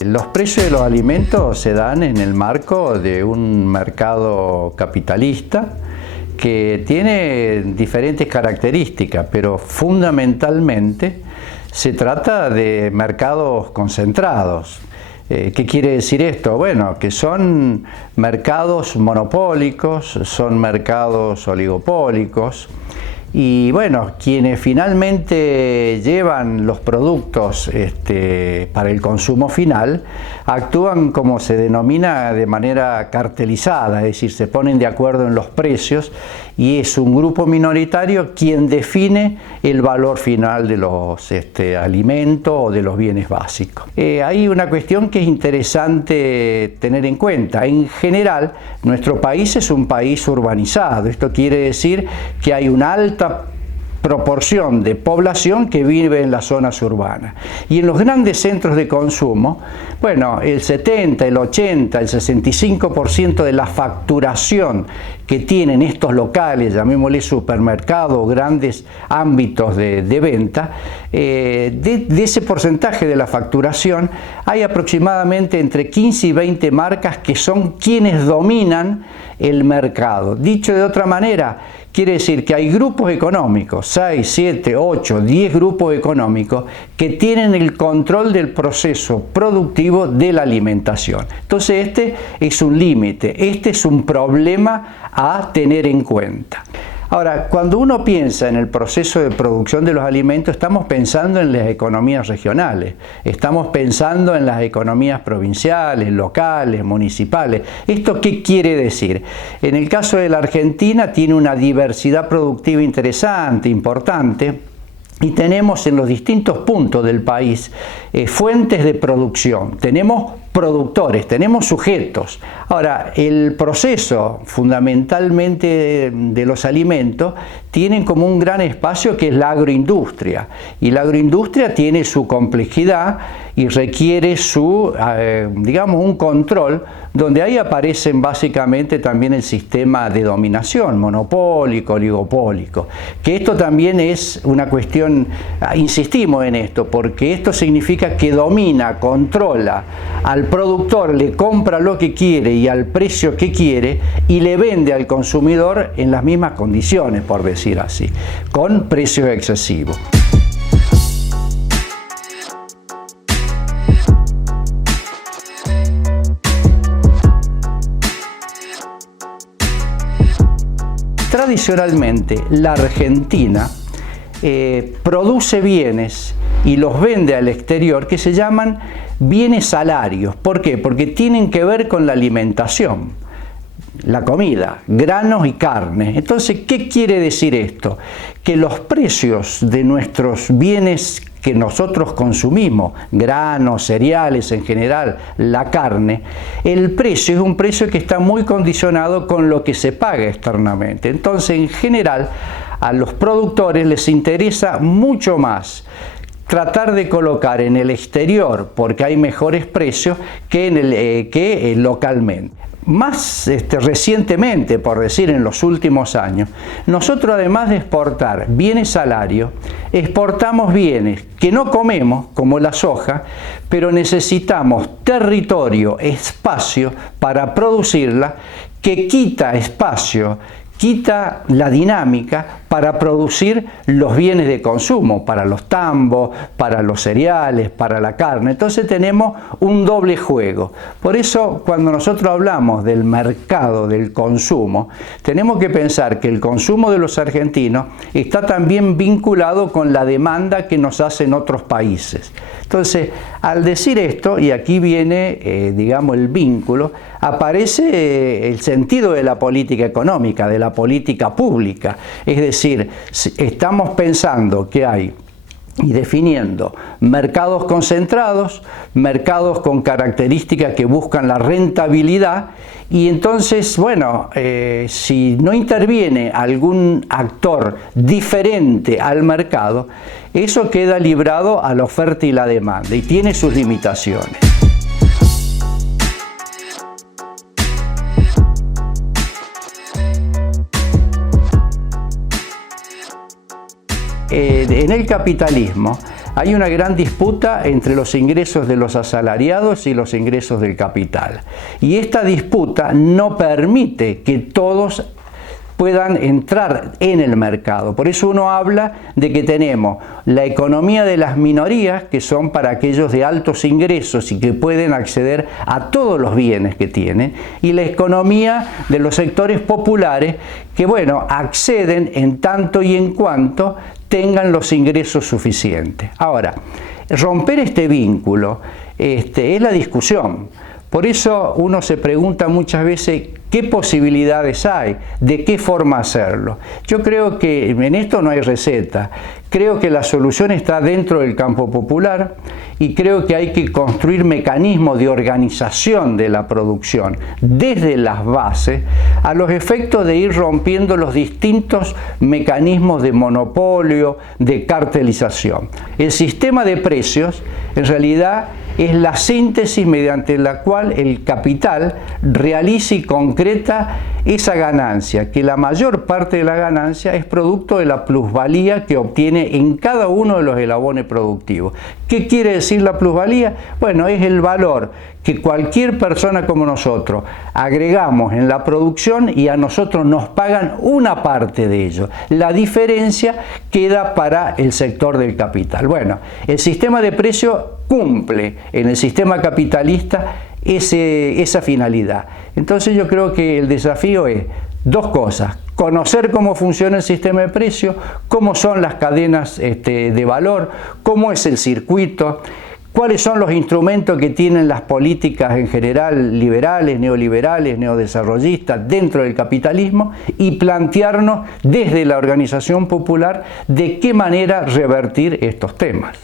Los precios de los alimentos se dan en el marco de un mercado capitalista que tiene diferentes características, pero fundamentalmente se trata de mercados concentrados. ¿Qué quiere decir esto? Bueno, que son mercados monopólicos, son mercados oligopólicos. Y bueno, quienes finalmente llevan los productos para el consumo final, actúan como se denomina de manera cartelizada, es decir, se ponen de acuerdo en los precios y es un grupo minoritario quien define el valor final de los alimentos o de los bienes básicos. Hay una cuestión que es interesante tener en cuenta. En general, nuestro país es un país urbanizado. Esto quiere decir que hay una alta proporción de población que vive en las zonas urbanas. Y en los grandes centros de consumo, bueno, el 70, el 80, el 65% de la facturación que tienen estos locales, llamémosle supermercados, grandes ámbitos de venta, de ese porcentaje de la facturación hay aproximadamente entre 15 y 20 marcas que son quienes dominan el mercado. Dicho de otra manera, quiere decir que hay grupos económicos, 6, 7, 8, 10 grupos económicos que tienen el control del proceso productivo de la alimentación. Entonces este es un límite, este es un problema a tener en cuenta. Ahora, cuando uno piensa en el proceso de producción de los alimentos, estamos pensando en las economías regionales, estamos pensando en las economías provinciales, locales, municipales. ¿Esto qué quiere decir? En el caso de la Argentina tiene una diversidad productiva interesante, importante, y tenemos en los distintos puntos del país fuentes de producción, tenemos productores, tenemos sujetos. Ahora, el proceso fundamentalmente de los alimentos tienen como un gran espacio que es la agroindustria, y la agroindustria tiene su complejidad y requiere digamos, un control, donde ahí aparecen básicamente también el sistema de dominación, monopólico, oligopólico, que esto también es una cuestión, insistimos en esto, porque esto significa que domina, controla al productor, le compra lo que quiere y al precio que quiere y le vende al consumidor en las mismas condiciones, por decir así, con precios excesivos. Tradicionalmente, la Argentina produce bienes y los vende al exterior que se llaman bienes salarios. ¿Por qué? Porque tienen que ver con la alimentación, la comida, granos y carne. Entonces, ¿qué quiere decir esto? Que los precios de nuestros bienes que nosotros consumimos, granos, cereales en general, la carne, el precio es un precio que está muy condicionado con lo que se paga externamente. Entonces, en general, a los productores les interesa mucho más tratar de colocar en el exterior porque hay mejores precios que localmente. Más recientemente, por decir en los últimos años, nosotros además de exportar bienes salarios, exportamos bienes que no comemos, como la soja, pero necesitamos territorio, espacio para producirla, que quita espacio, quita la dinámica para producir los bienes de consumo, para los tambos, para los cereales, para la carne. Entonces tenemos un doble juego. Por eso, cuando nosotros hablamos del mercado del consumo, tenemos que pensar que el consumo de los argentinos está también vinculado con la demanda que nos hacen otros países. Entonces, al decir esto, y aquí viene, digamos, el vínculo, aparece el sentido de la política económica, de la política pública. Es decir, estamos pensando que hay y definiendo mercados concentrados, mercados con características que buscan la rentabilidad, y entonces, bueno, si no interviene algún actor diferente al mercado, eso queda librado a la oferta y la demanda y tiene sus limitaciones. en el capitalismo hay una gran disputa entre los ingresos de los asalariados y los ingresos del capital. Y esta disputa no permite que todos puedan entrar en el mercado. Por eso uno habla de que tenemos la economía de las minorías, que son para aquellos de altos ingresos y que pueden acceder a todos los bienes que tienen, y la economía de los sectores populares que, bueno, acceden en tanto y en cuanto tengan los ingresos suficientes. Ahora, romper este vínculo es la discusión. Por eso uno se pregunta muchas veces qué posibilidades hay, de qué forma hacerlo. Yo creo que en esto no hay receta. Creo que la solución está dentro del campo popular y creo que hay que construir mecanismos de organización de la producción desde las bases a los efectos de ir rompiendo los distintos mecanismos de monopolio, de cartelización. El sistema de precios en realidad es la síntesis mediante la cual el capital realiza y concreta esa ganancia, que la mayor parte de la ganancia es producto de la plusvalía que obtiene en cada uno de los eslabones productivos. ¿Qué quiere decir la plusvalía? Bueno, es el valor que cualquier persona como nosotros agregamos en la producción y a nosotros nos pagan una parte de ello. La diferencia queda para el sector del capital. Bueno, el sistema de precios cumple en el sistema capitalista esa finalidad. Entonces yo creo que el desafío es dos cosas: conocer cómo funciona el sistema de precios, cómo son las cadenas de valor, cómo es el circuito, cuáles son los instrumentos que tienen las políticas en general liberales, neoliberales, neodesarrollistas dentro del capitalismo, y plantearnos desde la organización popular de qué manera revertir estos temas.